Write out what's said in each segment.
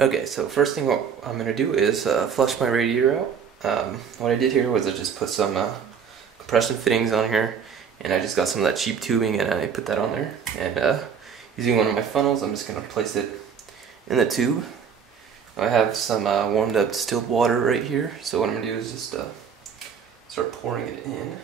Okay, so first thing what I'm going to do is flush my radiator out. What I did here was I just put some compression fittings on here, and I just got some of that cheap tubing and I put that on there. And using one of my funnels, I'm just going to place it in the tube. I have some warmed up distilled water right here, so what I'm going to do is just start pouring it in.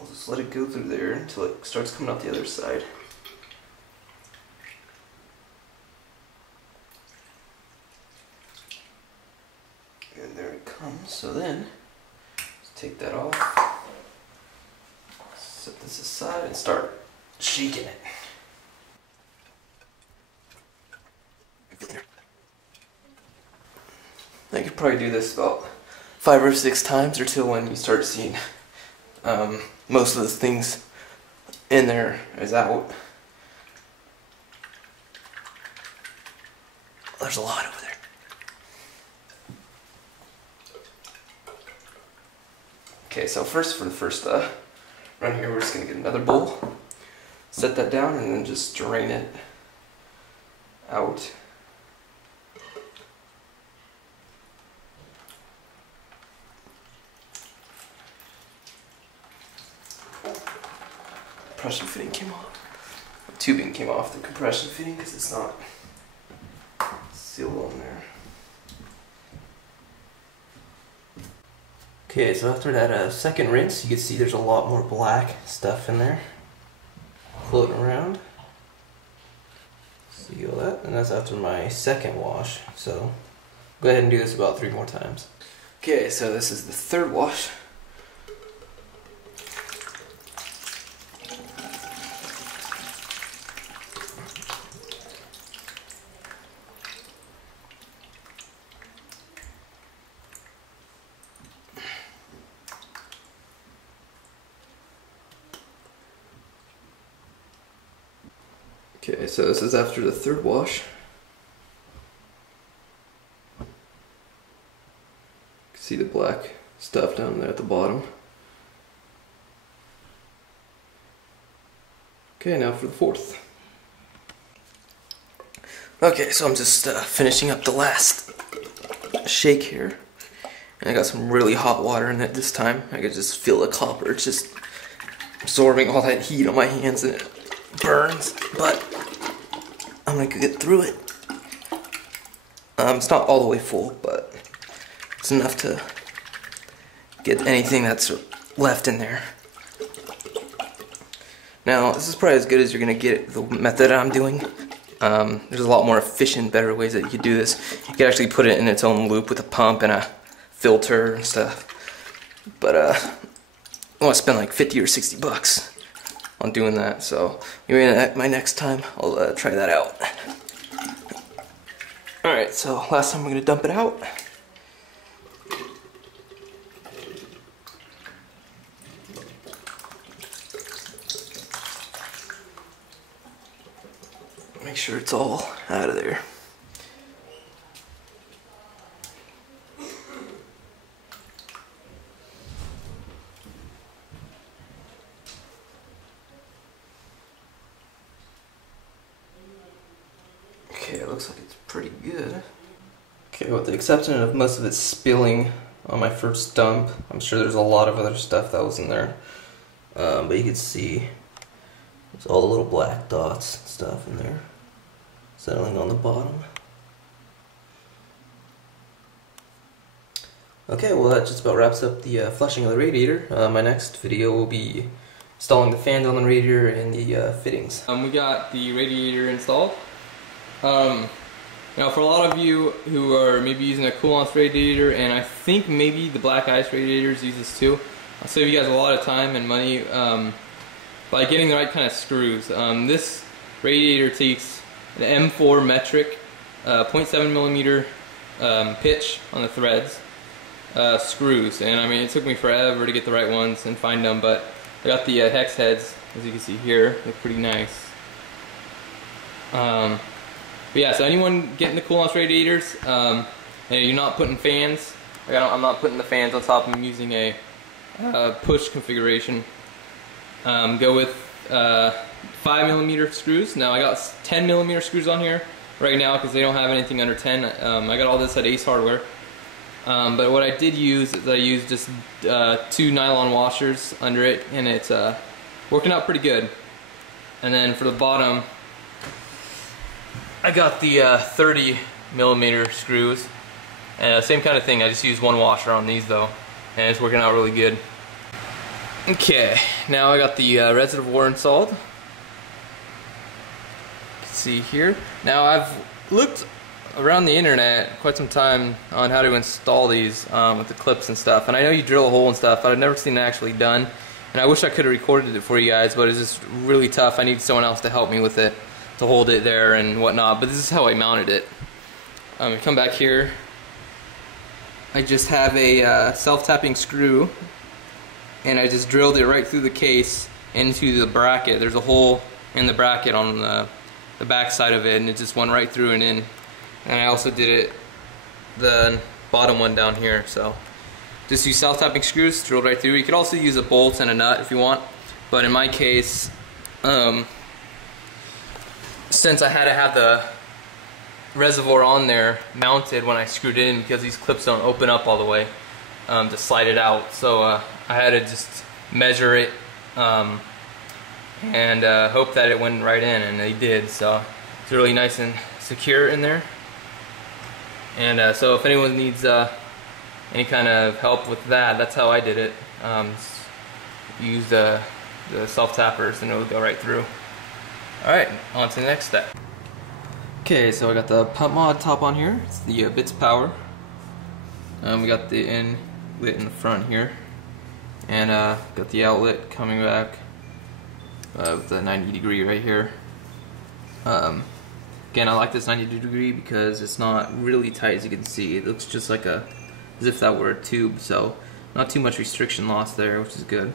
I'll just let it go through there until it starts coming out the other side. And there it comes. So then, just take that off, set this aside, and start shaking it. I could probably do this about 5 or 6 times until when you start seeing most of the things in there is out. There's a lot over there. Okay, so first for the first run here, we're just going to get another bowl, set that down, and then just drain it out. Compression fitting came off. The tubing came off the compression fitting because it's not sealed on there. Okay, so after that second rinse, you can see there's a lot more black stuff in there floating around. See all that? And that's after my second wash. So go ahead and do this about 3 more times. Okay, so this is the third wash. Okay, so this is after the third wash. You can see the black stuff down there at the bottom. Okay, now for the fourth. Okay, so I'm just finishing up the last shake here. And I got some really hot water in it this time. I could just feel the copper. It's just absorbing all that heat on my hands and it burns, but I'm gonna get through it. It's not all the way full, but it's enough to get anything that's left in there. Now, this is probably as good as you're gonna get the method I'm doing. There's a lot more efficient, better ways that you could do this. You could actually put it in its own loop with a pump and a filter and stuff. But I want to spend like 50 or 60 bucks on doing that, so maybe my next time I'll try that out. Alright, so last time we're going to dump it out. Make sure it's all out of there. Okay, it looks like it's pretty good. Okay, with the exception of most of it spilling on my first dump, I'm sure there's a lot of other stuff that was in there. But you can see there's all the little black dots and stuff in there settling on the bottom. Okay, well that just about wraps up the flushing of the radiator. My next video will be installing the fans on the radiator and the fittings. We got the radiator installed. Now for a lot of you who are maybe using a cool-off radiator, and I think maybe the black ice radiators use this too, I'll save you guys a lot of time and money by getting the right kind of screws. This radiator takes an M4 metric 0.7 millimeter pitch on the threads screws, and I mean it took me forever to get the right ones and find them, but I got the hex heads, as you can see here. They're pretty nice. But yeah, so anyone getting the cool-off radiators, and you're not putting fans, like I'm not putting the fans on top, I'm using a push configuration. Go with 5mm screws. Now I got 10mm screws on here right now because they don't have anything under 10. I got all this at Ace Hardware. But what I did use is I used just 2 nylon washers under it, and it's working out pretty good. And then for the bottom, I got the 30mm screws, and same kind of thing. I just used 1 washer on these though, and it's working out really good. Okay, now I got the Reservoir installed. You can see here. Now I've looked around the internet quite some time on how to install these with the clips and stuff, and I know you drill a hole and stuff, but I've never seen it actually done, and I wish I could have recorded it for you guys, but it's just really tough. I need someone else to help me with it, to hold it there and whatnot. But this is how I mounted it. Come back here, I just have a self-tapping screw, and I just drilled it right through the case into the bracket. There's a hole in the bracket on the back side of it, and it just went right through and in. And I also did it the bottom one down here, so just use self-tapping screws, drilled right through. You could also use a bolt and a nut if you want, but in my case, since I had to have the reservoir on there mounted when I screwed it in, because these clips don't open up all the way to slide it out, so I had to just measure it and hope that it went right in, and they did. So it's really nice and secure in there. And so if anyone needs any kind of help with that, that's how I did it. Use the self-tappers and it will go right through. Alright, on to the next step. Okay, so I got the pump mod top on here. It's the Bits Power. We got the inlet in the front here. And got the outlet coming back with the 90° right here. Again, I like this 90° because it's not really tight, as you can see. It looks just like as if that were a tube, so not too much restriction loss there, which is good.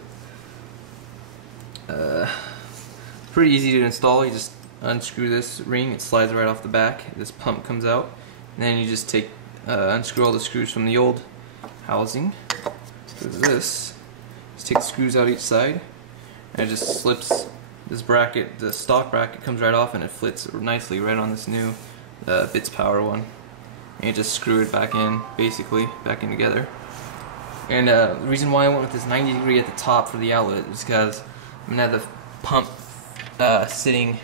Pretty easy to install. You just unscrew this ring, it slides right off the back. This pump comes out, and then you just take unscrew all the screws from the old housing. So this, just take the screws out each side, and it just slips. This bracket, the stock bracket, comes right off, and it fits nicely right on this new Bits Power one. And you just screw it back in, basically, back in together. And the reason why I went with this 90° at the top for the outlet is because I'm going to have the pump sitting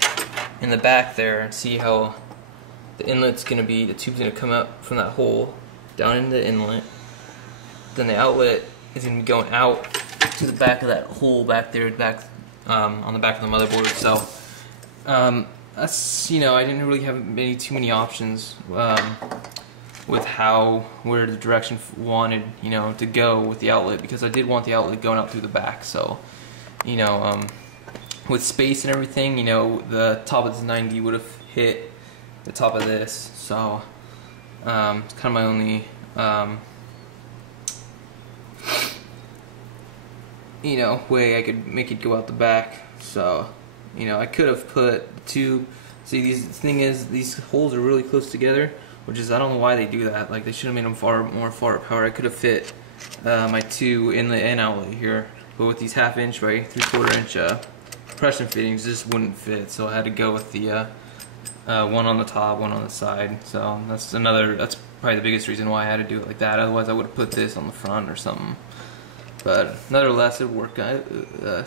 in the back there, and see how the inlet's going to be, the tube's going to come up from that hole down into the inlet. Then the outlet is going to be going out to the back of that hole back there, on the back of the motherboard. So that's, I didn't really have too many options with where the direction wanted to go with the outlet, because I did want the outlet going out through the back. So with space and everything, the top of this 90 would have hit the top of this. So it's kind of my only way I could make it go out the back. So I could have put the tube. See, these holes are really close together, which is, I don't know why they do that. Like, they should have made them far apart. I could have fit my 2 inlet and outlet here, but with these 1/2 inch by 3/4 inch compression fittings, this wouldn't fit. So I had to go with the one on the top, one on the side. So that's probably the biggest reason why I had to do it like that. Otherwise, I would have put this on the front or something. But nonetheless, it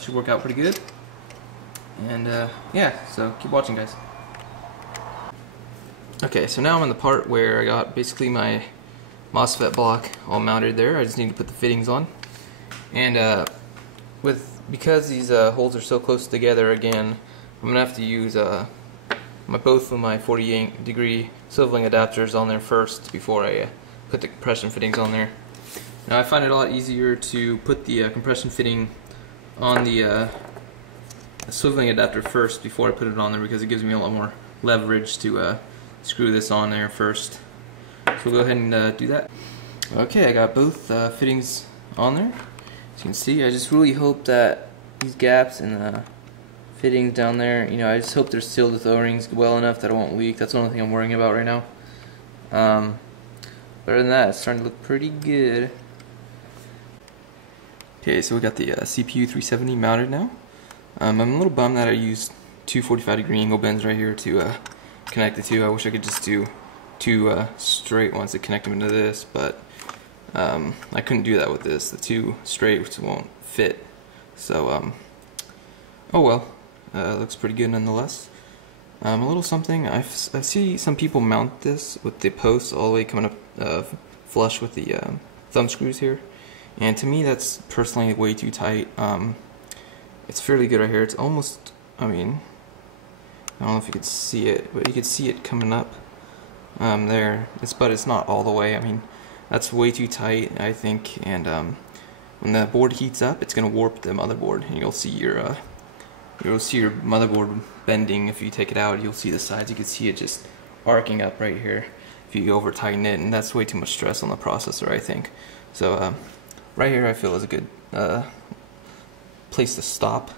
should work out pretty good. And yeah, so keep watching, guys. Okay, so now I'm in the part where I got basically my MOSFET block all mounted there. I just need to put the fittings on. And because these holes are so close together, again, I'm gonna have to use both of my 48° swiveling adapters on there first before I put the compression fittings on there. Now I find it a lot easier to put the compression fitting on the swiveling adapter first before I put it on there, because it gives me a lot more leverage to screw this on there first. So we'll go ahead and do that. Okay, I got both fittings on there. As you can see, I just really hope that these gaps in the fittings down there, I just hope they're sealed with O-rings well enough that it won't leak. That's the only thing I'm worrying about right now. Other than that, it's starting to look pretty good. Okay, so we got the CPU 370 mounted now. I'm a little bummed that I used two 45-degree angle bends right here to connect the two. I wish I could just do two straight ones to connect them into this, but I couldn't do that with this. The two straight won't fit. So oh well, looks pretty good nonetheless. A little something, I see some people mount this with the posts all the way coming up flush with the thumb screws here, and to me that's personally way too tight. It's fairly good right here. It's almost, I mean, I don't know if you could see it, but you could see it coming up there. But it's not all the way. I mean, that's way too tight, I think, and when the board heats up, it's gonna warp the motherboard, and you'll see your motherboard bending. If you take it out, you'll see the sides. You can see it just arcing up right here if you over tighten it, and that's way too much stress on the processor, I think. So right here I feel is a good place to stop.